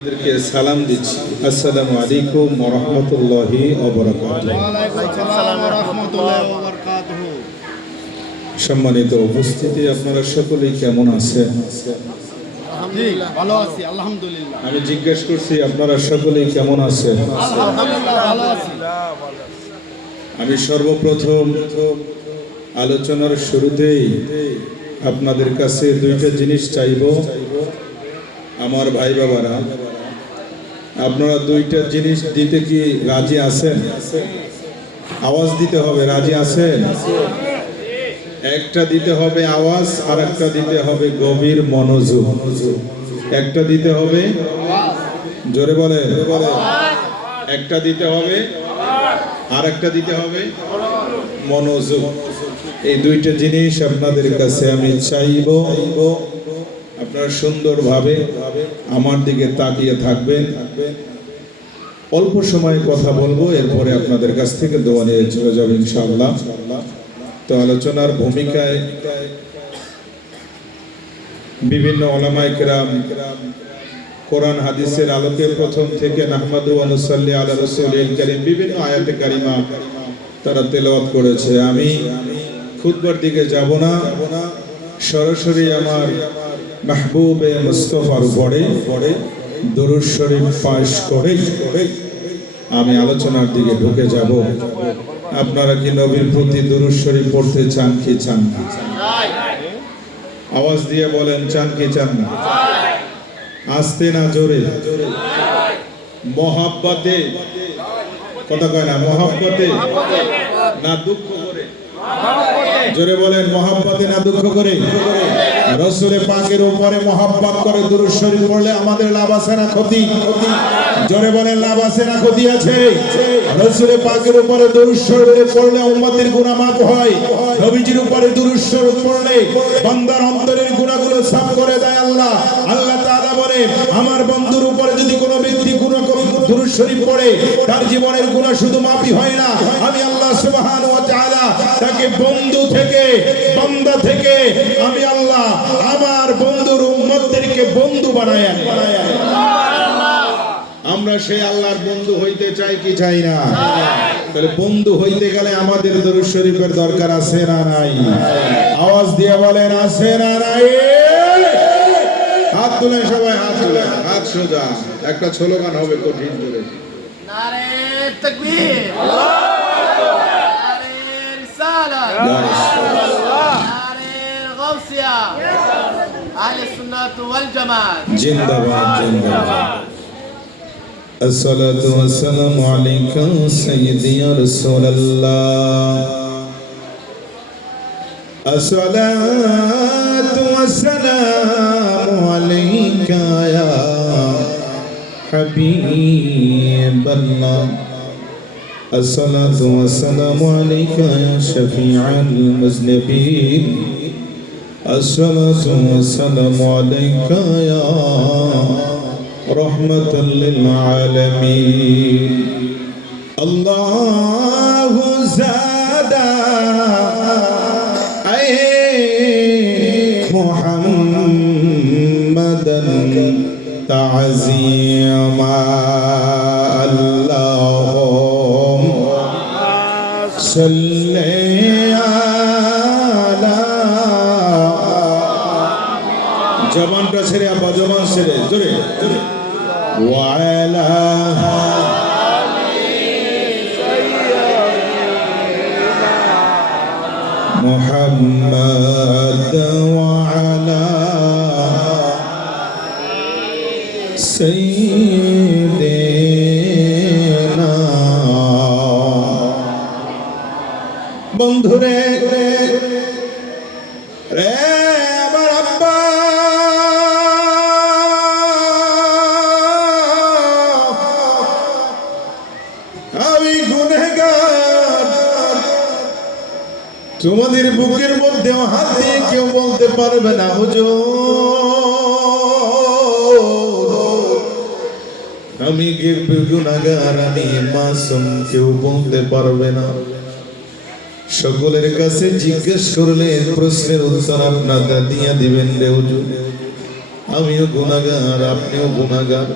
আপনাদেরকে সালাম দিচ্ছি। আসসালামু আলাইকুম ওয়া রাহমাতুল্লাহি ওয়া বারাকাতুহু। ওয়া আলাইকুম আসসালাম ওয়া রাহমাতুল্লাহি ওয়া বারাকাতুহু। সম্মানিত উপস্থিতি, আপনারা সকলেই কেমন আছেন? আলহামদুলিল্লাহ ভালো আছি, আলহামদুলিল্লাহ। আমি জিজ্ঞেস করছি আপনারা সকলেই কেমন আছেন? আলহামদুলিল্লাহ ভালো আছি। আমি সর্বপ্রথম আলোচনার শুরুতেই আপনাদের কাছে দুইটা জিনিস চাইব। আমার ভাই বাবারা, আপনারা দুইটা জিনিস দিতে কি রাজি আছেন? আওয়াজ দিতে হবে, রাজি আছেন? একটা দিতে হবে আওয়াজ, আর একটা দিতে হবে গভীর মনোযোগ। একটা দিতে হবে, জোরে বলে, একটা দিতে হবে আর একটা দিতে হবে মনোযোগ। এই দুইটা জিনিস আপনাদের কাছে আমি চাইব। আপনারা সুন্দরভাবে আমার দিকে তাকিয়ে থাকবেন। অল্প সময় কথা বলবো, এরপরে আপনাদের কাছ থেকে দোয়া নিয়ে চলে যাবো ইনশাআল্লাহ। তো আলোচনার ভূমিকায় বিভিন্ন উলামায়ে কেরাম কোরআন হাদিসের আলোকে প্রথম থেকে নাহমাদু ওয়া নুসাল্লি আলা রাসূলিল কারীম বিভিন্ন আয়াতে কারিমা তারা তেলাওয়াত করেছে। আমি খুতবার দিকে যাব না, সরাসরি আমার মাহবুবে মুস্তাফার উপরে দুরূদ শরীফ পাঠ করে আমি আলোচনার দিকে ঢুকে যাব। আপনারা কি নবীর প্রতি দুরূদ শরীফ পড়তে চান কি চান না? আওয়াজ দিয়ে বলেন, চান কি চান না? আস্তে না জোরে? মহাব্বতে, কথা কয় না, মহাব্বতে না দুঃখ করে? জোরে বলেন, মহাব্বতে না দুঃখ করে? রাসূলের পাকের উপরে মহাব্বত করে দুরূদ শরীফ পড়লে আমাদের লাভ আছে না ক্ষতি? জোরে বলেন, লাভ আছে না ক্ষতি আছে? রাসূলের পাকের উপরে দুরূদ শরীফ পড়লে উম্মতের গুনাহ মাফ হয়। নবীজির উপরে দুরূদ শরীফ পড়লে বান্দার অন্তরের গুনাহগুলো সাফ করে দেয় আল্লাহ। আল্লাহ তাআলা বলে, আমার বন্ধুর উপরে যদি কোনো ব্যক্তি দুরূদ শরীফ পড়ে তার জীবনের গুনাহ শুধু মাফই হয় না, আমি আল্লাহ সুবহানাহু ওয়া তাআলা তাকে বন্ধু থেকে, বান্দা থেকে আমি আল্লাহ আমার বন্ধুর উম্মতদেরকে বন্ধু বানায় আনি। আমরা সেই আল্লাহর বন্ধু হইতে চাই কি চাই না? তাহলে বন্ধু হইতে গেলে আমাদের দরুদ শরীফের দরকার আছে না নাই? আওয়াজ দিয়ে বলেন, আছে না নাই? হাত তুলেন সবাই, হাত তুলেন, হাত সোজা। একটা স্লোগান হবে কঠিন করে, নারে তাকবীর, আল্লাহু আকবার, নারে রিসালাত, নারে গাউসিয়া, আহলে সুন্নাত ওয়াল জামাত জিন্দাবাদ, জিন্দাবাদ। আসসালাতু ওয়াসসালামু আলাইকা সাইয়্যিদি ইয়া রাসূলুল্লাহ। আসসালাতু ওয়াসসালামু আলাইকা ইয়া হাবিবাল্লাহ। আসসালাতু ওয়াসসালামু আলাইকা ইয়া শাফিআল মুজনিবিন। আসসালাতু ওয়াসসালামু আলাইকা ইয়া রহমাতাল লিল আলামিন। আল্লাহু যাদা আয় মুহাম্মাদান তা'যীমা। আল্লাহুম্মা সাল্লি আলা। জবানটা ছেড়ে, আব্বা জবান ছেড়ে, জোরে জোরে। ওয়া আলা মুহাম্মাদ ওয়া আলা সাইয়্যিদিনা। বন্ধুরে রে, আমার আব্বা আমি গুনাহগার। তোমাদের বুকের মধ্যে হাত দিয়ে কেউ বলতে পারবে না হুজুর আমি গুনাহগার, আমি মাসুম, কেউ বলতে পারবে না। সকলের কাছে জিজ্ঞেস করলে প্রশ্নের উত্তর আপনারা দিয়ে দিবেন রে হুজুর। আমিও গুনাহগার, আপনিও গুনাহগার।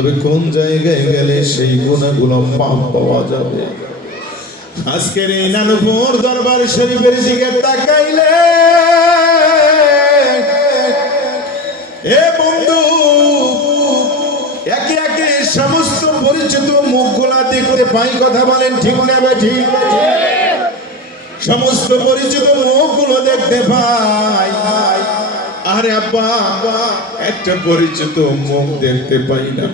তবে কোন জায়গায় গেলে সেই গুণাগুলো পাওয়া যাবে? আজকের এই নানুপুর দরবার শরীফের দিকে তাকাইলে এ বন্ধু, একে একে সমস্ত পরিচিত মুখগুলা দেখতে পাই। কথা বলেন ঠিক না ঠিক? সমস্ত পরিচিত মুখগুলো দেখতে পাই। আরে আব্বা, একটা পরিচিত মুখ দেখতে পাই না।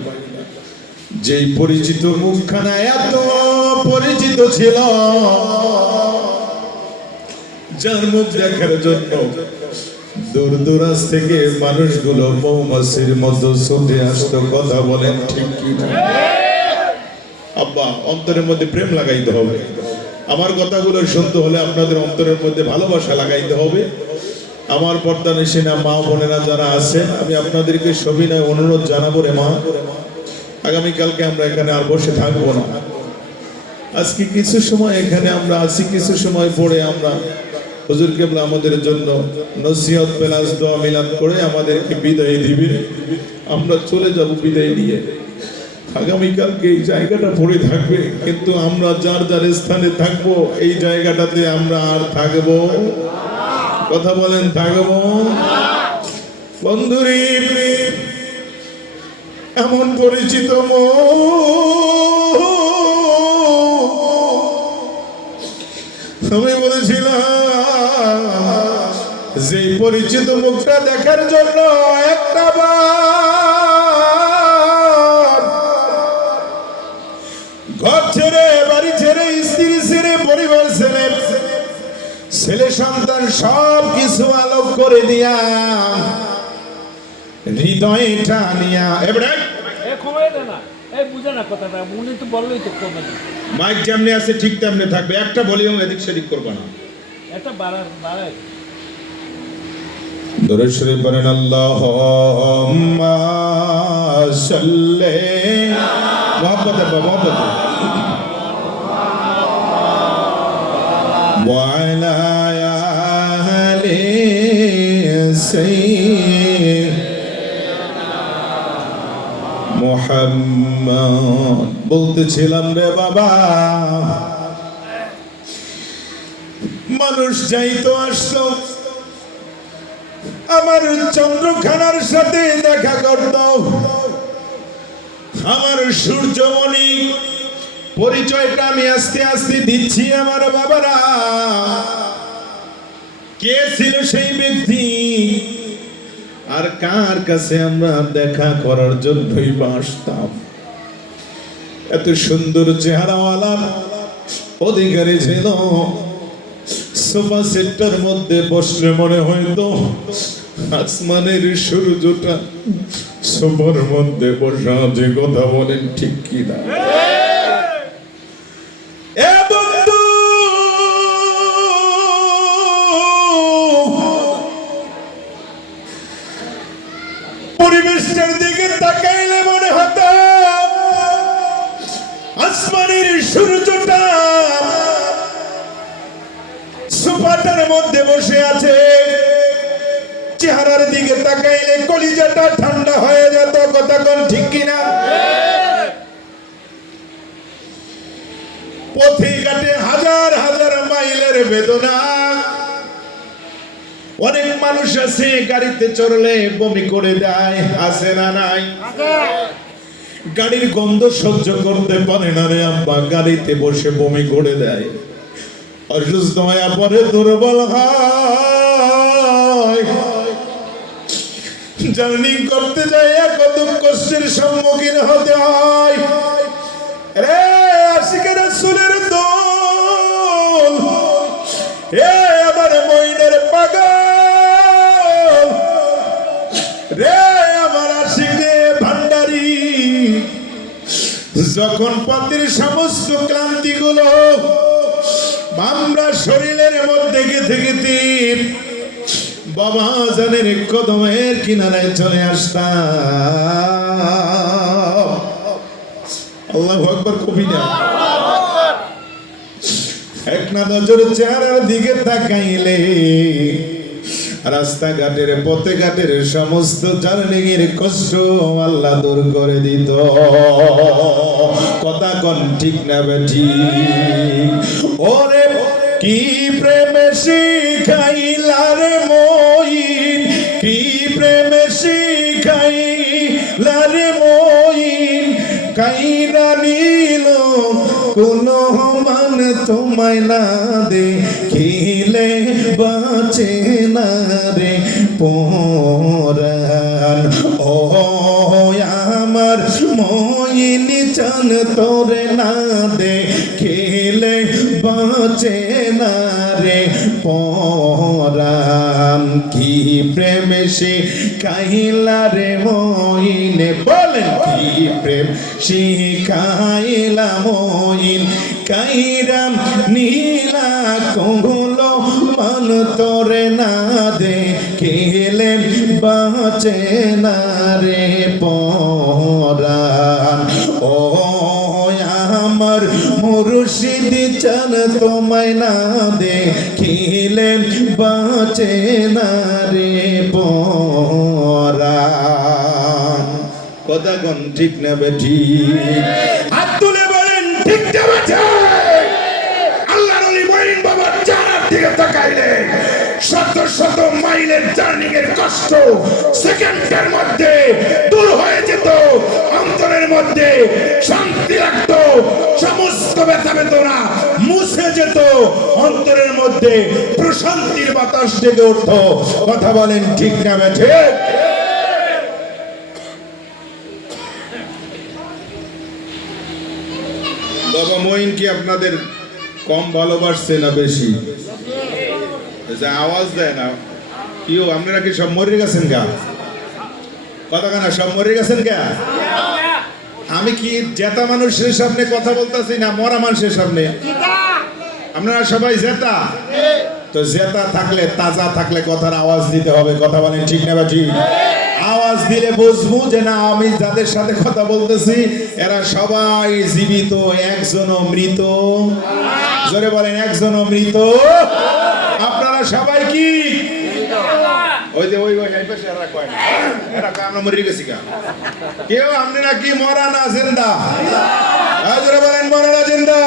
যেই পরিচিত মুখখানা এত পরিচিত ছিল, যার মুখ দেখার জন্য দূর দূরাজ থেকে মানুষগুলো মৌমাছির মতো ছুটে আসতো। কথা বলেন ঠিক কি না? আব্বা, অন্তরের মধ্যে প্রেম লাগাইতে হবে। আমার কথাগুলো শুনতে হলে আপনাদের অন্তরের মধ্যে ভালোবাসা লাগাইতে হবে। আমার পর্দা নিশিনা মা বোনেরা যারা আছেন, আমি আপনাদেরকে সবিনয় অনুরোধ জানাবো রে মা, আগামীকালকে আমরা এখানে আর বসে থাকবো না। আজকে কিছু সময় এখানে আমরা আছি, কিছু সময় পরে আমরা হুজুর কেবলা আমাদের জন্য নসিহত প্লাস দোয়া মিলাদ করে আমাদেরকে বিদায় দিবে। আমরা চলে যাব বিদায় নিয়ে। আগামীকালকে এই জায়গাটা পড়ে থাকবে, কিন্তু আমরা যার যার স্থানে থাকবো এই জায়গাটাতে আমরা আর থাকবো? কথা বলেন থাকবো? বন্ধুরে, এমন পরিচিত আমি বলেছিলাম যে পরিচিত মুখটা দেখার জন্য একটা ঘর ছেড়ে, বাড়ি ছেড়ে, স্ত্রী ছেড়ে, পরিবার ছেড়ে, ছেলে সন্তান সব কিছু আলোক করে দিয়া হৃদয়টা নিয়া মাইক যেমনি আছে ঠিক তেমনি থাকবে, একটা ভলিউম এদিক সেদিক করবে না। দরুদ শরীফ পড়েন, আল্লাহুম্মা সাল্লি মুহাম্মদ ওয়া আলা আলি সাইয়্যিদিনা মুহাম্মদ। বলতেছিলাম রে বাবা, মানুষ যাইতো আসতো, আমার চন্দ্রখানার সাথে দেখা করত, আমার সূর্যমণি পরিচয়টা আমি আস্তে আস্তে দিচ্ছি আমার বাবারা। কে ছিল সেই ব্যক্তি, আর কার কাছে আমরা দেখা করার জন্যই আসতাম? এত সুন্দর চেহারাওয়ালা অধিকারী ছিল, সোফা সেটটার মধ্যে বসলে মনে হয়তো আসমানের সূর্যটা সোফার মধ্যে বসা আছে। কথা বলেন ঠিক কি না? পরিবেশটার দিকে তাকাইলে মনে হতো আসমানের সূর্যটা সোফাটার মধ্যে বসে আছে। চেহারার দিকে তাকাইলে কলিজাটা ঠান্ডা হয়ে যেত। কথা কোন ঠিক কিনা? পথে ঘাটে হাজার হাজার মাইলের বেদনা। অনেক মানুষ আছে গাড়িতে চড়লে বমি করে দেয়, আছে না নাই? গাড়ির গন্ধ সহ্য করতে পারে না রে আব্বা, গাড়িতে বসে বমি করে দেয়। অসুস্থ হয়ে পরে দুর্বল হয়, জার্নি করতে যায় কত কষ্টের সম্মুখীন হতে হয়। রে আশিকে রাসূলের দোল, এ আমার মইনের পাগল, রে আমার আশিকে ভান্ডারি, যখন পথের সমস্ত ক্লান্তি গুলো আমরা শরীরের মধ্যে গেঁথে গেঁথে বাবা জানের কদমের কিনারায় চলে আসতাম। আল্লাহু আকবার কবি না। এক না নজর চেহারার দিকে তাকাইলে রাস্তাঘাটের পথে ঘাটের সমস্ত জার্নিংয়ের কষ্ট আল্লাহ দূর করে দিত। কথা কোন ঠিক না বেঠিক? ওরে কি প্রেমে শিখাইলা রে মইন, কি প্রেমে শিখাইলা রে মইন, কাইরা নিল কোন মান তোমায় না দেখিলে বাঁচে না রে পরাণ। ও আমার মইন চান তোরে না দেখিলে বাঁচে না রে পরাণ। কি প্রেম শিখাইলা রে মইনে, বলেন কি প্রেম শিখাইলা মইন, কাইরাম নীলা কহলো মান তোরে না দেখিলে বাঁচে না রে পরাণ। ও আমার মুর্শিদ চান তোমায় না দেখিলে বাঁচে না রে পরাণ। কথা কোন ঠিক না বেঠিক? হাত তুলে বলেন ঠিক না বেঠিক? আল্লাহর ওলি মঈন বাবার জানার দিকে তাকাইলে শত শত মাইলের জার্নিং এর কষ্ট সেকেন্ডের মধ্যে দূর হয়ে যেত, অন্তরের মধ্যে শান্তি লাগতো, সমস্ত ব্যথা বেদনা মুছে যেত, অন্তরের মধ্যে প্রশান্তির বাতাস জেগে উঠত। কথা বলেন ঠিক না বেঠিক? বাবা মঈন কি আপনাদের কম ভালোবাসছে না বেশি? আওয়াজ দেয় না কেউ? আপনারা কি সব মরে গেছেন গা? কথা কেনা সব মরে গেছেন গা? আমি কি জেতা মানুষের সামনে কথা বলতেছি না মরা মানুষের সামনে? আপনারা সবাই জেতা তো, জেতা থাকলে তাজা থাকলে কথার আওয়াজ দিতে হবে। কথা বলেন ঠিক না বা ঠিক? আওয়াজ দিলে বুঝবো যে না আমি যাদের সাথে কথা বলতেছি এরা সবাই জীবিত, একজনও মৃত। জোরে বলেন একজনও মৃত। আপনারা সবাই কি ওই যে ওই এই পাশে এরা কয় না, এরা কয় আমরা মরে গেছি গা। কেউ আপনারা কি মরা না জিন্দা? জোরে বলেন মরা না জিন্দা?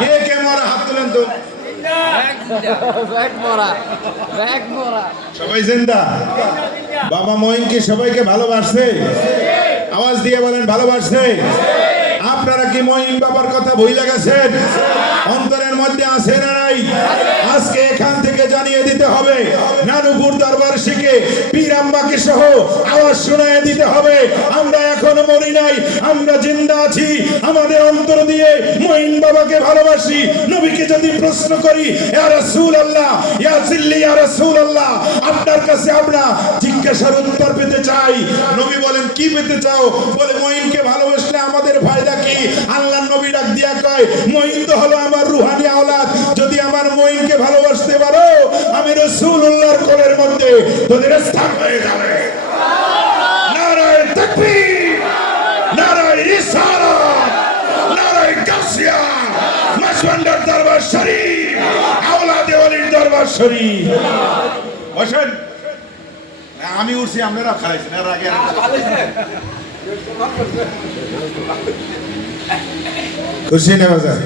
কে কে মরা হাত তুলেন তো। সবাই জিন্দা? বাবা মঈন কি সবাইকে ভালোবাসছে? আওয়াজ দিয়ে বলেন ভালোবাসছে? আপনারা কি মঈন বাবার কথা ভুলে গেছেন? অন্তরের মধ্যে আছে না নাই? আজকে এখান থেকে জানিয়ে দিতে হবে, নানুপুর দরবার শিখে পীর আম্মাকে সহ আওয়াজ শোনায় দিতে হবে আমরা এখনো মরি নাই, আমরা জিন্দা আছি। আমাদের অন্তর দিয়ে মঈন বাবাকে ভালোবাসি। নবীকে যদি প্রশ্ন করি ইয়া রাসূলুল্লাহ, ইয়া জিল্লি ইয়া রাসূলুল্লাহ, আপনার কাছে আমরা জিজ্ঞাসার উত্তর পেতে চাই। নবী বলেন কি পেতে চাও? বলে মঈনকে ভালোবাসলে আমাদের ফায়দা কি? আল্লাহর নবী ডাক দিয়া কয় মঈন তো হলো আমার রূহানি আওলাদ। যদি আমার মঈনকে ভালোবাসতে পারো আমি রাসূলুল্লাহর কোলের মধ্যে তোদের স্থান হয়ে যাবে। নারায়ে তাকবীর, নারায়ে রিসালাত, নারায়ে গাউসিয়া, মাঝভান্ডার দরবার শরীফ, আওলাদে ওলির দরবার শরীফ। বসেন। আমি উঠছি, আপনারা খাইছেন এর আগে। খুশি না বাজার?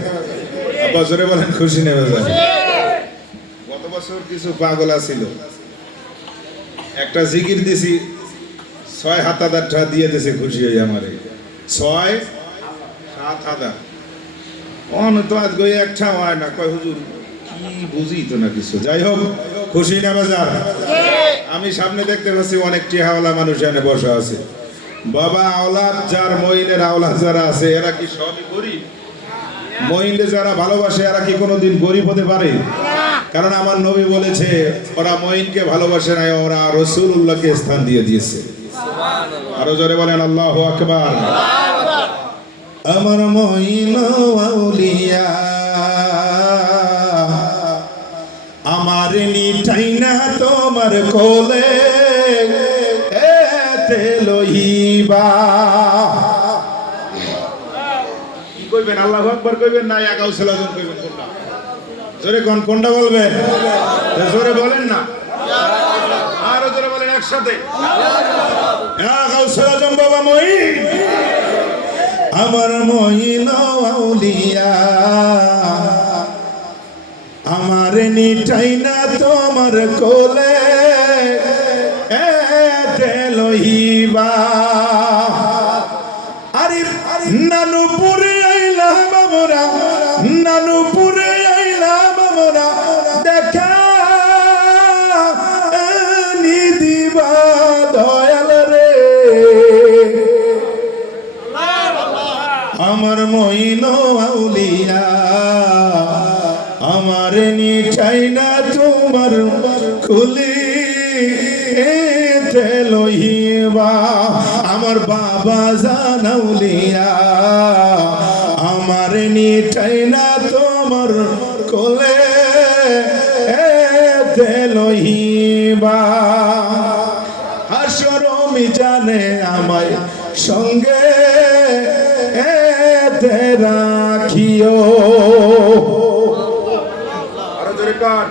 আব্বা জোরে বলেন খুশি না বাজার? গত বছর কিছু পাগলা ছিল, একটা জিকির দিছি ৬,৭,০০০ টাকা দিয়ে দিয়েছে খুশি হয়ে আমারে। ৬,৭,০০০ অন তো আজ গই একটা হয় না, কয় হুজুর কি বুঝি তো না কিছু। যাই হোক খুশি না বাজার? আমি সামনে দেখতে পাচ্ছি অনেক টিহাওয়ালা মানুষ এখানে বসা আছে। বাবা আওলাদ যার মঈনের আওলাদ যারা আছে এরা কি সবই গরিব? মঈনকে যারা ভালোবাসে এরা কি কোনোদিন গরিব হতে পারে? কারণ আমার নবী বলেছে ওরা মঈনকে ভালোবাসে না, ওরা রাসূলুল্লাহকে স্থান দিয়ে দিয়েছে। আরো জোরে বলেন আল্লাহু আকবার। আমার মঈন আউলিয়া আমার নিটাই না তোমার কোলে এতে লইবা। কি কইবেন? আল্লাহু আকবার কইবেন না একাউ সালাম কইবেন? কোনটা জোরে কোনটা বলবেন? জোরে বলেন না। একসাথে গাউসুল আজম বাবা মঈন, আমার মঈন আউলিয়া, আমার নিটাই না তোমার কোলে লইবা। আরে নানুপুরে আইলাম আমরা, নানুপুরে আইলাম আমরা, দেখা দিবা দয়াল রে। আমার মঈন আউলিয়া, আমার নিঠাই না তোমার খুলি লইবা। আমার বাবা জানাউলিয়া, আমার নিঠাই না তোমার কোলে লইবা। হাসর মিজানে আমায় সঙ্গে রাখিও। আরো জোরে কান।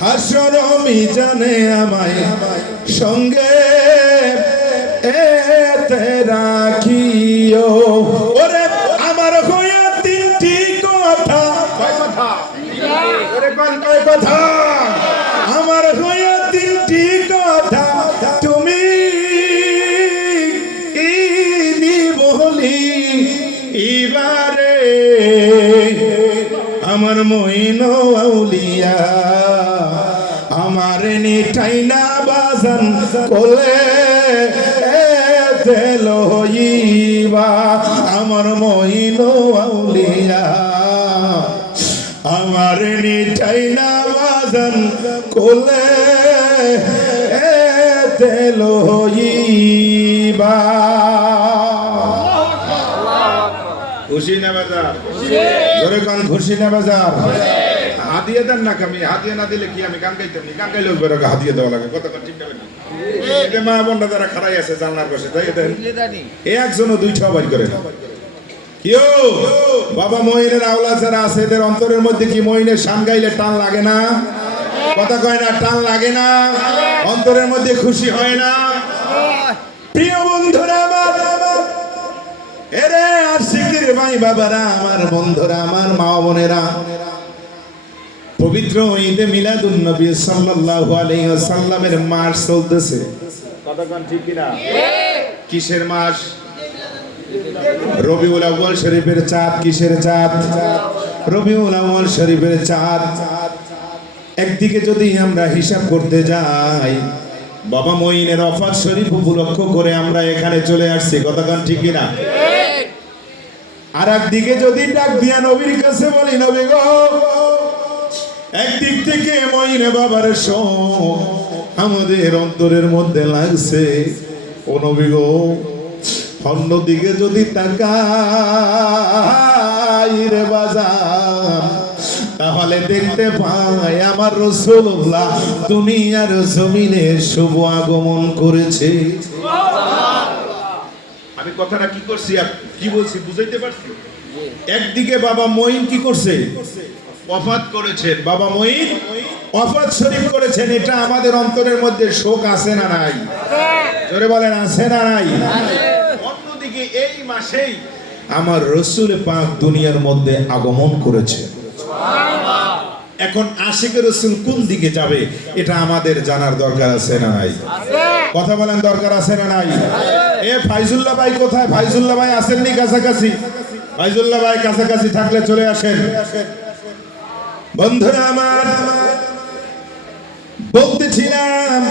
হাসর মিজানে আমায় সঙ্গে রাখিও। ওরে আমার হইয়া তিনটি কথা, কয় কথা? জোরে কান। কয় কথা? আমার হইয়া তিনটি কথা তুমি বলি এবারে। আমার মঈন আউলিয়া, আমার নিঠাই না বাজান কোলে লইবা। আমার মঈন আউলিয়া, আমার নিঠাই না বাজান কোলে লইবা। খুশি না বাজার? জোরে গান খুশি না বাজার? হাদিয়া দেন না, আমি হাদিয়া না দিলে কি আমি গান গাইতাম নি? গান গাইলে বেরোকে হাদিয়া দেওয়া লাগে। কত ঠিক না? এই মা বোনরা যারা খাড়াই আছে জানলার পাশে, তাই দেন একজনও দুইটা বাড়ি করে না। কেউ বাবা মঈনের আওলাদ যারা আছে এদের অন্তরের মধ্যে কি মঈনের শান গাইলে টান লাগে না? কথা কয় না, টান লাগে না? অন্তরের মধ্যে খুশি হয় না? প্রিয় বন্ধুরা আমার, এরে আর শিকির ভাই বাবারা, আমার বন্ধুরা, আমার মা বোনেরা, পবিত্র ঈদে মিলাদুন নবী সাল্লাল্লাহু আলাইহি ওয়াসাল্লামের মাস চলতেছে। কতক্ষণ ঠিক কিনা? কিসের মাস? রবিউল আউয়াল শরীফের চাঁদ। কিসের চাঁদ? রবিউল আউয়াল শরীফের চাঁদ। একদিকে যদি আমরা হিসাব করতে যাই, বাবা মঈনের ওফাত শরীফ উপলক্ষ করে আমরা এখানে চলে আসছি। কতক্ষণ ঠিক কিনা? আর একদিকে যদি ডাক দিয়া নবীর কাছে বলি, নবী গো, একদিক থেকে মঈনে বাবার শোক আমাদের অন্তরের মধ্যে লাগছে, ও নবী গো, অন্যদিকে যদি তাকাই রে বাজার, তাহলে দেখতে পাই আমার রাসূলুল্লাহ দুনিয়ার জমিনে শুভ আগমন করেছে। আমি কথাটা কি করছি আর কি বলছি বুঝাইতে পারছি? একদিকে বাবা মঈন কি করছে? ওয়াফাত করেছেন। বাবা মঈন ওয়াফাত শরীফ করেছেন। এটা আমাদের অন্তরের মধ্যে শোক আছে না নাই? জোরে বলেন, আছে না নাই? অন্যদিকে এই মাসেই আমার রাসূল পাক দুনিয়ার মধ্যে আগমন করেছে। এখন আশিকের রাসূল কোন দিকে যাবে এটা আমাদের জানার দরকার আছে না নাই? কথা বলেন, দরকার আছে না নাই? এ ফাইজুল্লাহ ভাই কোথায়? ফাইজুল্লাহ ভাই আসেননি কাছাকাছি? ফাইজুল্লাহ ভাই কাছাকাছি থাকলে চলে আসেন। বন্ধুরা আমার, বলতেছিলাম